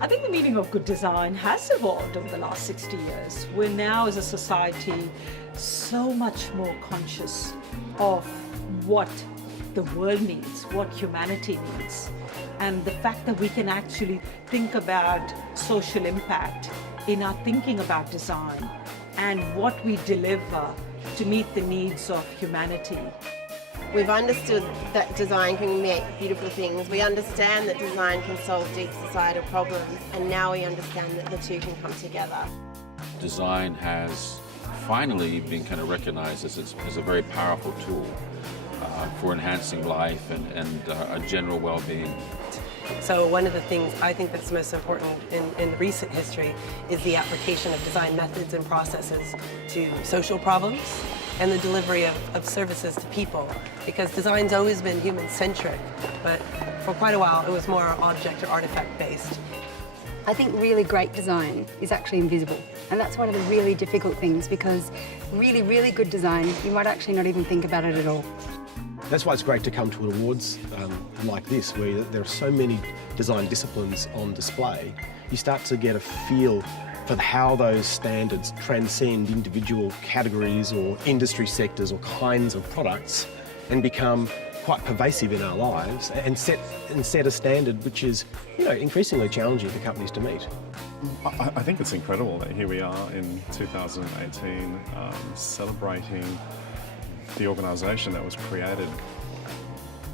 I think the meaning of good design has evolved over the last 60 years. We're now, as a society, so much more conscious of what the world needs, what humanity needs. And the fact that we can actually think about social impact in our thinking about design and what we deliver to meet the needs of humanity. We've understood that design can make beautiful things. We understand that design can solve deep societal problems, and now we understand that the two can come together. Design has finally been kind of recognized as a very powerful tool for enhancing life and a general well-being. So one of the things I think that's most important in recent history is the application of design methods and processes to social problems and the delivery of services to people, because design's always been human-centric, but for quite a while it was more object or artifact-based. I think really great design is actually invisible, and that's one of the really difficult things, because really, really good design, you might actually not even think about it at all. That's why it's great to come to awards like this, where there are so many design disciplines on display. You start to get a feel for how those standards transcend individual categories or industry sectors or kinds of products and become quite pervasive in our lives and set a standard which is, increasingly challenging for companies to meet. I think it's incredible that here we are in 2018 celebrating the organisation that was created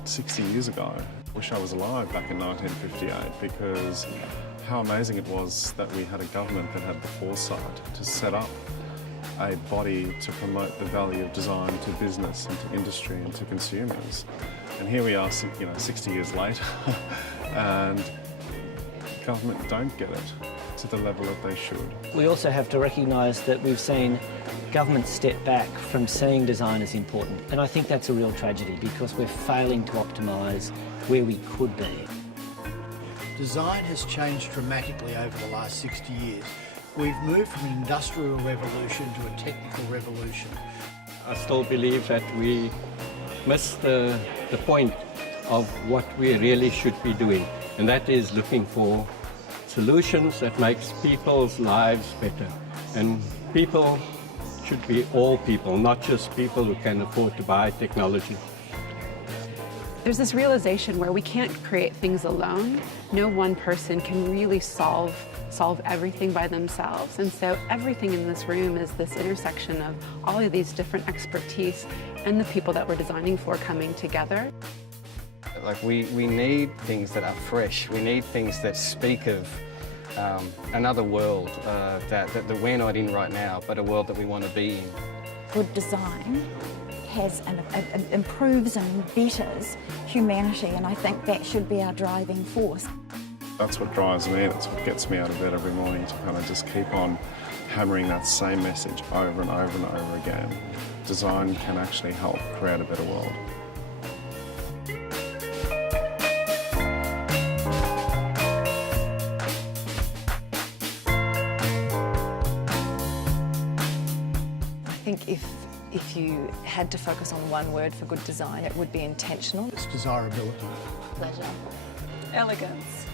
60 years ago. I wish I was alive back in 1958, because how amazing it was that we had a government that had the foresight to set up a body to promote the value of design to business and to industry and to consumers. And here we are, 60 years later, and government don't get it to the level that they should. We also have to recognise that we've seen government step back from seeing design as important, and I think that's a real tragedy, because we're failing to optimise where we could be. Design has changed dramatically over the last 60 years. We've moved from an industrial revolution to a technical revolution. I still believe that we missed the point of what we really should be doing, and that is looking for solutions that makes people's lives better. And people should be all people, not just people who can afford to buy technology. There's this realization where we can't create things alone. No one person can really solve everything by themselves. And so everything in this room is this intersection of all of these different expertise and the people that we're designing for coming together. Like we need things that are fresh. We need things that speak of another world that we're not in right now, but a world that we want to be in. Good design improves and betters humanity, and I think that should be our driving force. That's what drives me, that's what gets me out of bed every morning, to kind of just keep on hammering that same message over and over and over again. Design can actually help create a better world. I think if you had to focus on one word for good design, it would be intentional. It's desirability. Pleasure. Elegance.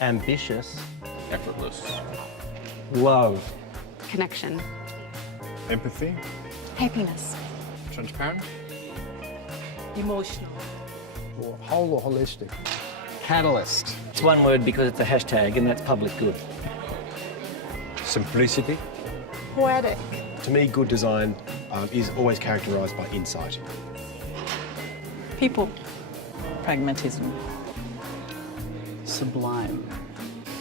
Ambitious. Effortless. Love. Connection. Empathy. Happiness. Transparent. Emotional. Or whole or holistic. Catalyst. It's one word because it's a hashtag, and that's public good. Simplicity. Poetic. To me, good design is always characterised by insight. People. Pragmatism. Sublime.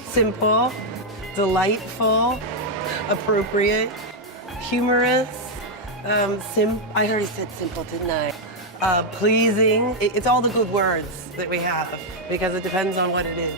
Simple, delightful, appropriate, humorous, I already said simple, didn't I? Pleasing. It's all the good words that we have because it depends on what it is.